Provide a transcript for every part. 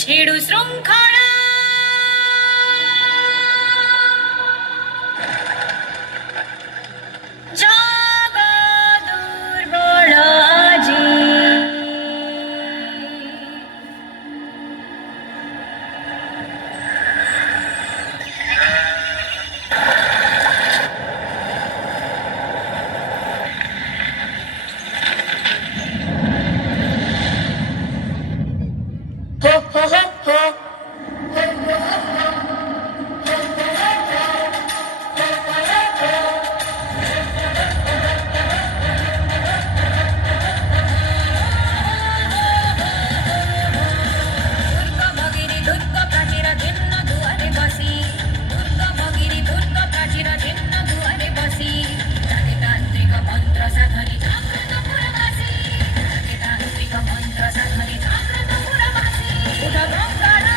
ଛିଡ଼ୁ ଶୃଙ୍ଖଳା ଜାଗ ଦୁର୍ବଳ ଆଜି। ho ho ho ho ଦୁର୍ଗ ଭଗିନୀ ଦୁର୍ଗ ପ୍ରାଚୀର ଧିନ୍ନ ଦୁଆରେ ବସି ଦୁର୍ଗ ଭଗିନୀ ଦୁର୍ଗ ପ୍ରାଚୀର ଧିନ୍ନ ଦୁଆରେ ବସି ଜାଗେ ତାନ୍ତ୍ରିକ ମନ୍ତ୍ର ସାଧନି ଜାଗ୍ରତ ପୁରବାସୀ ଜାଗେ ତାନ୍ତ୍ରିକ ମନ୍ତ୍ର ସାଧନି ଜାଗ୍ରତ ପୁରବାସୀ। ଉଠ ଗଙ୍ଗାର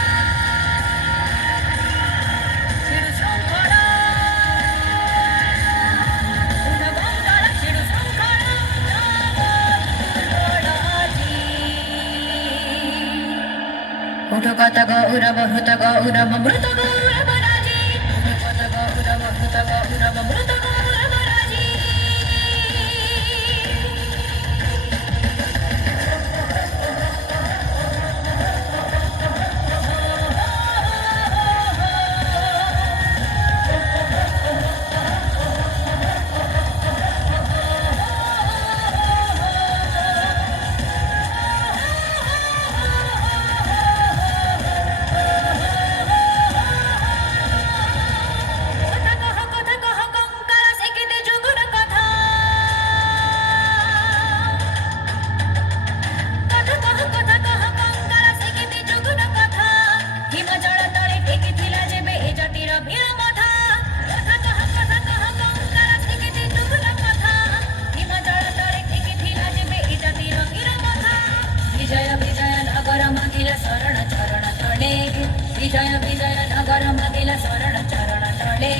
ଛିଡ଼ୁ ଶୃଙ୍ଖଳା ଉଠ ଗଙ୍ଗାର ଛିଡ଼ୁ ଶୃଙ୍ଖଳା ଜାଗ ଦୁର୍ବଳ ଆଜି। ଉଠ କତ ଗୌରବ ହୃତ ଗୌରବ ମୃତ ଗୌରବ ରାଜି ଉଠ କତ ଗୌରବ ହୃତ ଗୌରବ ମୃତ ଗୌରବ ରାଜି। କଥା କହ କଙ୍କାଳ ସେ କେତେ ଯୁଗର କଥା କଥା କହ କଙ୍କାଳ ସେ କେତେ ଯୁଗର କଥା ହିମ ଜଳ ତଳେ ଟେକିଥିଲା ଯେବେ ଏ ଜାତିର ଭୀର ମଥା। କଥା କହ କଙ୍କାଳ ସେ କେତେ ଯୁଗର କଥା ହିମ ଜଳ ତଳେ ଟେକିଥିଲା ଯେବେ ଏ ଜାତିର ଭୀର ମଥା। ବିଜୟ ବିଜୟ ନଗର ମାଗିଲା ଶରଣ ଚରଣ ତଳେ ବିଜୟ ବିଜୟ ନଗର ମାଗିଲା ଶରଣ ଚରଣ ତଳେ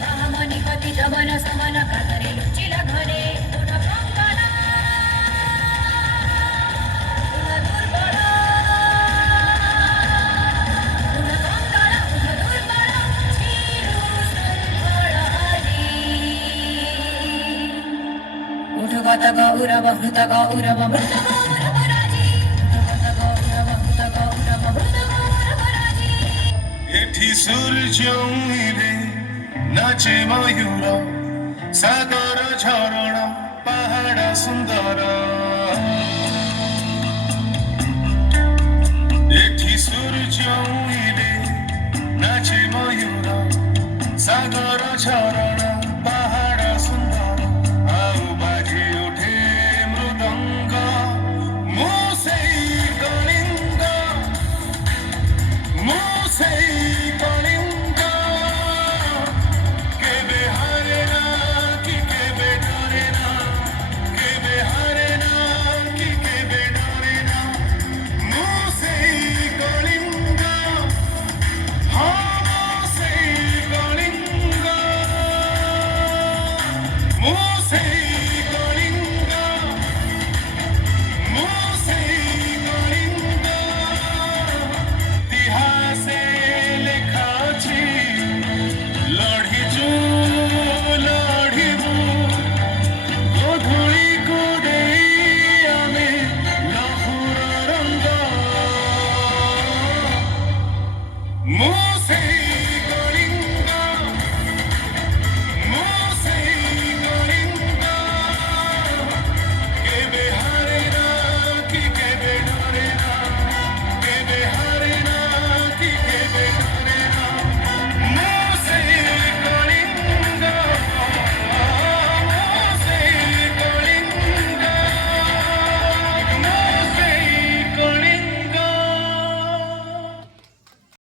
ମହାମନି ପତି ଯବନ ସମାନ କାତରେ ଲୁଚିଲା ଘରେ। ଉଠ କଙ୍କାଳ ଉଠ ଦୁର୍ବଳ ଉଠ କଙ୍କାଳ ଉଠ ଦୁର୍ବଳ ଛିଡ଼ୁ ଶୃଙ୍ଖଳ ଆଜି। ଉଠ କତ ଗୌରବ ହୃତ ଗୌରବ ମୃତ ଗୌରବ ରାଜି ଉଠ କତ ଗୌରବ ହୃତ ଗୌରବ ମୃତ ଗୌରବ ରାଜି। ଏଠି ସୂର୍ଯ୍ୟ ଉଇଁରେ ନାଚେ ମୟୂର ସାଗର ଝରଣା ପାହାଡ଼ ସୁନ୍ଦର